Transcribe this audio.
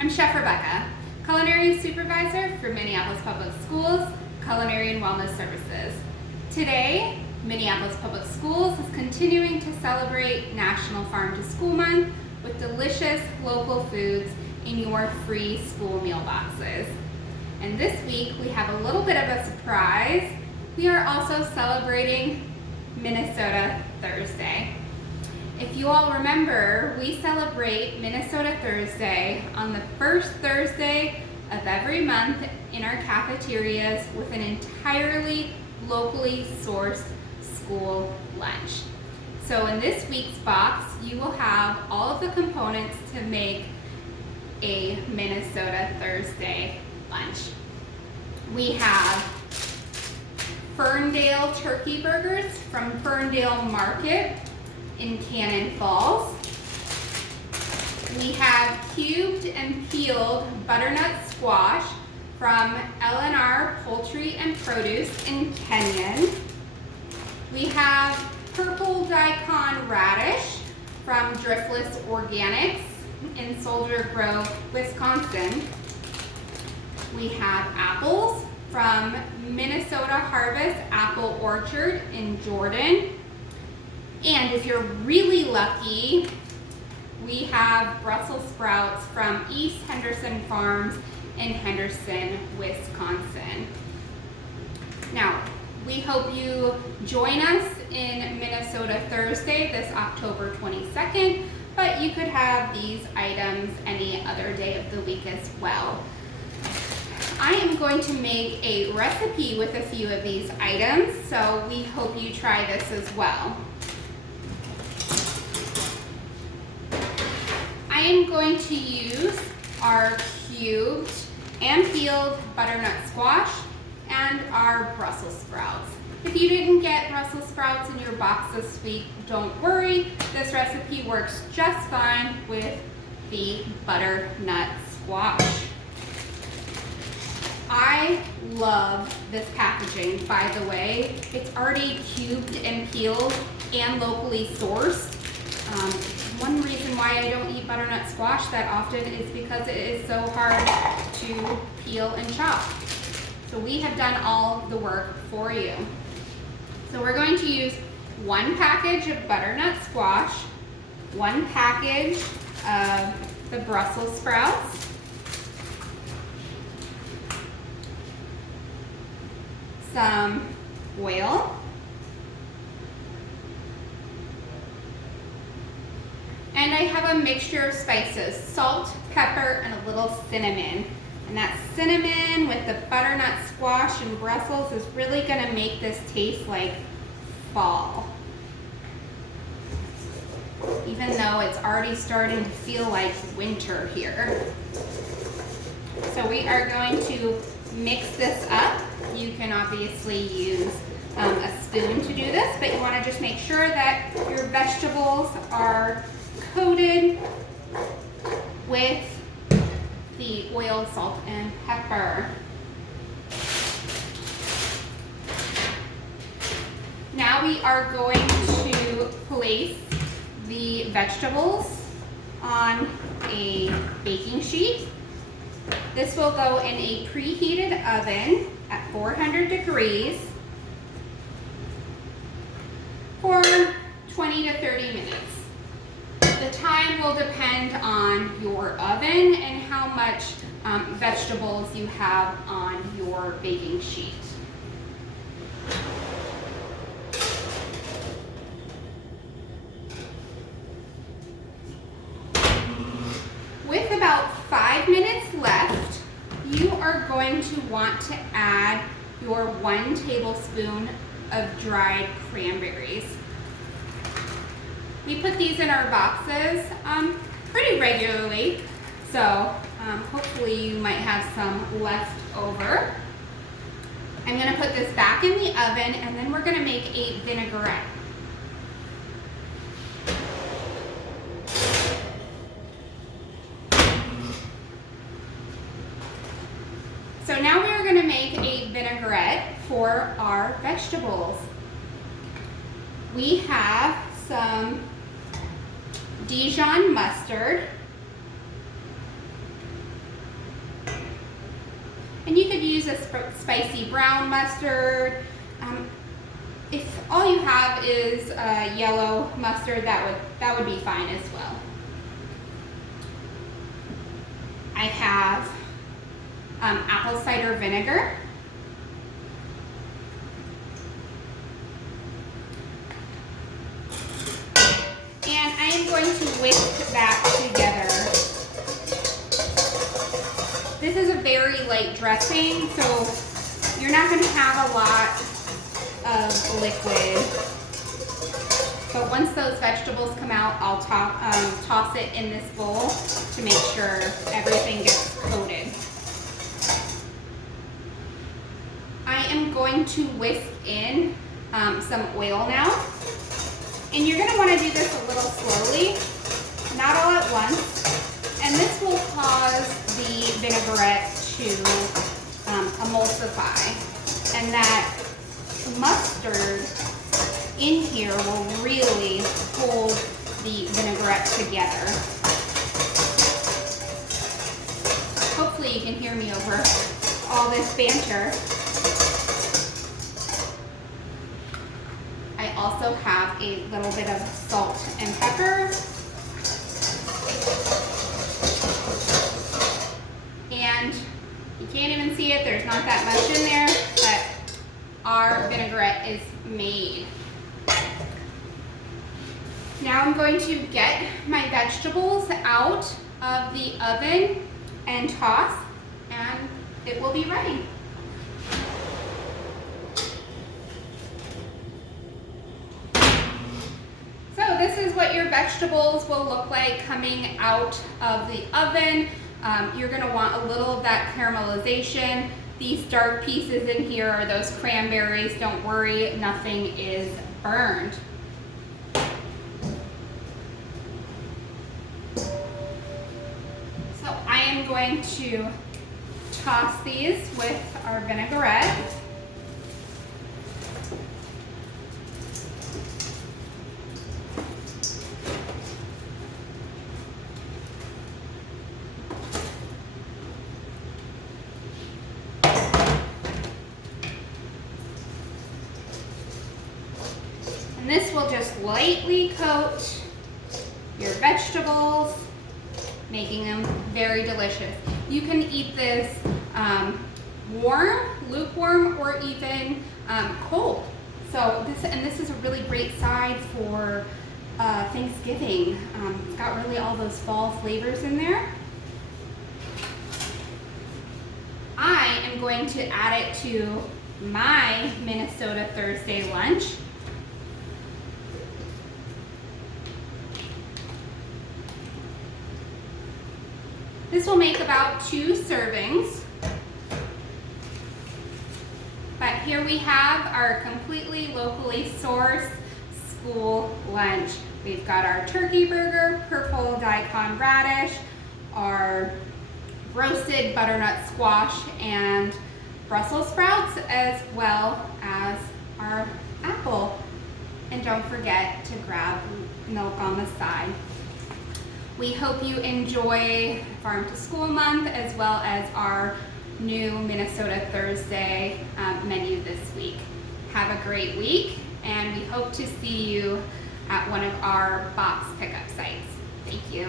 I'm Chef Rebecca, Culinary Supervisor for Minneapolis Public Schools, Culinary and Wellness Services. Today, Minneapolis Public Schools is continuing to celebrate National Farm to School Month with delicious local foods in your free school meal boxes. And this week, we have a little bit of a surprise. We are also celebrating Minnesota Thursday. If you all remember, we celebrate Minnesota Thursday on the first Thursday of every month in our cafeterias with an entirely locally sourced school lunch. So in this week's box, you will have all of the components to make a Minnesota Thursday lunch. We have Ferndale turkey burgers from Ferndale Market in Cannon Falls. We have cubed and peeled butternut squash from L&R Poultry and Produce in Kenyon. We have purple daikon radish from Driftless Organics in Soldier Grove, Wisconsin. We have apples from Minnesota Harvest Apple Orchard in Jordan. And if you're really lucky, we have Brussels sprouts from East Henderson Farms in Henderson, Wisconsin. Now, we hope you join us in Minnesota Thursday, this October 22nd, but you could have these items any other day of the week as well. I am going to make a recipe with a few of these items, so we hope you try this as well. I am going to use our cubed and peeled butternut squash and our Brussels sprouts. If you didn't get Brussels sprouts in your box this week, don't worry. This recipe works just fine with the butternut squash. I love this packaging, by the way. It's already cubed and peeled and locally sourced. One reason why I don't eat butternut squash that often is because it is so hard to peel and chop. So we have done all the work for you. So we're going to use 1 package of butternut squash, 1 package of the Brussels sprouts, some oil, and I have a mixture of spices, salt, pepper, and a little cinnamon. And that cinnamon with the butternut squash and Brussels is really gonna make this taste like fall. Even though it's already starting to feel like winter here. So we are going to mix this up. You can obviously use a spoon to do this, but you wanna just make sure that your vegetables are coated with the oil, salt, and pepper. Now we are going to place the vegetables on a baking sheet. This will go in a preheated oven at 400 degrees for 20 to 30 minutes. The time will depend on your oven and how much vegetables you have on your baking sheet. With about 5 minutes left, you are going to want to add your 1 tablespoon of dried cranberries. We put these in our boxes pretty regularly, so hopefully you might have some left over. I'm going to put this back in the oven, and then we're going to make a vinaigrette. So now we are going to make a vinaigrette for our vegetables. We have some Dijon mustard, use a spicy brown mustard. If all you have is yellow mustard, that would be fine as well. I have apple cider vinegar. And I am going to whisk that together. This is a very light dressing, so you're not going to have a lot of liquid. But once those vegetables come out, I'll toss it in this bowl to make sure everything gets coated. I am going to whisk in some oil now. And you're going to want to do this a little slowly, not all at once. And this will cause the vinaigrette to emulsify. And that mustard in here will really hold the vinaigrette together. Hopefully you can hear me over all this banter. I also have a little bit of salt and pepper. And you can't even see it, there's not that much in there, but our vinaigrette is made. Now I'm going to get my vegetables out of the oven and toss, and it will be ready. So this is what your vegetables will look like coming out of the oven. You're going to want a little of that caramelization. These dark pieces in here are those cranberries. Don't worry, nothing is burned. So I am going to toss these with our vinaigrette. And this will just lightly coat your vegetables, making them very delicious. You can eat this warm, lukewarm, or even cold. So this is a really great side for Thanksgiving. It's got really all those fall flavors in there. I am going to add it to my Minnesota Thursday lunch. This will make about 2 servings. But here we have our completely locally sourced school lunch. We've got our turkey burger, purple daikon radish, our roasted butternut squash and Brussels sprouts, as well as our apple. And don't forget to grab milk on the side. We hope you enjoy Farm to School Month as well as our new Minnesota Thursday menu this week. Have a great week, and we hope to see you at one of our box pickup sites. Thank you.